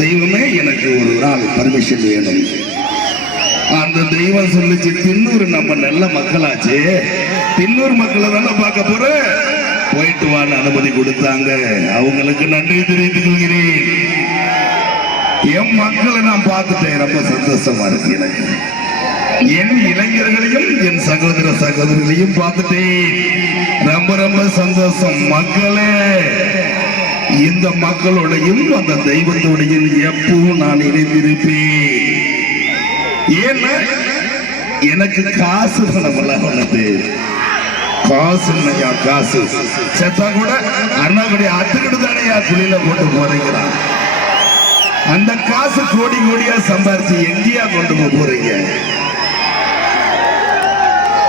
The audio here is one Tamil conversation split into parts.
தெய்வமே எனக்கு ஒரு நாள் பர்மிஷன் வேணும். அந்த தெய்வம் சொல்லிச்சு, தின்னூர் நம்ம நல்ல மக்களாச்சு, தின்னூர் மக்களை தானே பார்க்க போற, போயிட்டு வான்னு அனுமதி கொடுத்தாங்க. அவங்களுக்கு நன்றி தெரிவித்துக் கொள்கிறேன். என் மக்களை நான் பார்த்துட்டேன், ரொம்ப சந்தோஷமா இருக்கு எனக்கு. என் இளைஞர்களையும் என் சகோதர சகோதரிகளையும் பார்த்துட்டேன், ரொம்ப ரொம்ப சந்தோஷம். மக்களே, இந்த மக்களோடையும் அந்த தெய்வத்தோடையும் எப்பவும் நான் இணைந்திருப்பேன். ஏன்னா எனக்கு காசு பண்ணது, காசு இல்லையா, காசு செத்தா கூட அண்ணாக்குடி அத்துக்கிட்டு தானே குழியில போட்டு போறீங்கிறான். அந்த காசு கோடி கோடியா சம்பாரிச்சு எங்கேயா கொண்டு போறீங்க?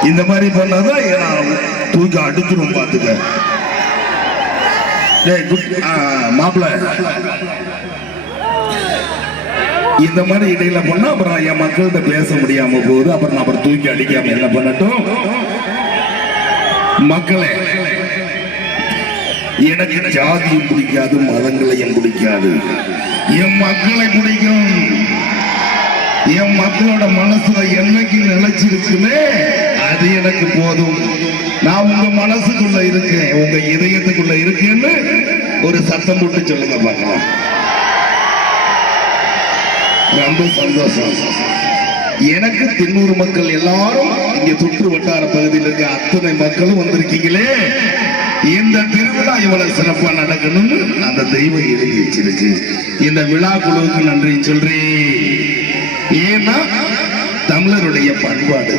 இந்த மாதிரி பண்ணாதான் தூக்கி அடிச்சிரும் பாத்துக்க. மாப்பிள்ள இந்த மாதிரி இடையில பண்ணா அப்புறம் என் மக்கள்கிட்ட பேச முடியாம போகுது. அப்புறம் தூக்கி அடிக்காம என்ன பண்ணட்டும்? மக்களே, எனக்கு ஜாதியும் பிடிக்காது, மதங்களையும் பிடிக்காது, என் மக்களை பிடிக்கும். என் மக்களோட மனசுல என்னைக்கு நிலைச்சிருக்குமே அது எனக்கு போதும். நான் உங்க மனசுக்குள்ள இருக்கேன், உங்க இதயத்துக்குள்ள இருக்கேன்னு ஒரு சத்தம் போட்டு சொல்லுங்க பார்க்கலாம். ரொம்ப சந்தோஷம். எனக்கு தின்னூர் மக்கள் எல்லாரும் இங்க சுற்று வட்டார பகுதியில் இருக்க அத்தனை மக்களும் வந்திருக்கீங்களே, இந்த திருவிழா இவ்வளவு சிறப்பா நடக்கணும்னு அந்த தெய்வம் எழுதி வச்சிருக்கு. இந்த விழா குழுவுக்கு நன்றி சொல்றேன். ஏன்னா தமிழருடைய பண்பாடு,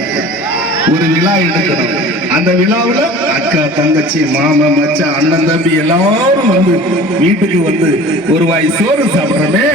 ஒரு விழா எடுக்கணும். அந்த விழாவில் அக்கா, தங்கச்சி, மாமா, மச்சான், அண்ணன், தம்பி எல்லாரும் வந்து வீட்டுக்கு வந்து ஒரு வாய் சோறு சாப்பிட்றமே.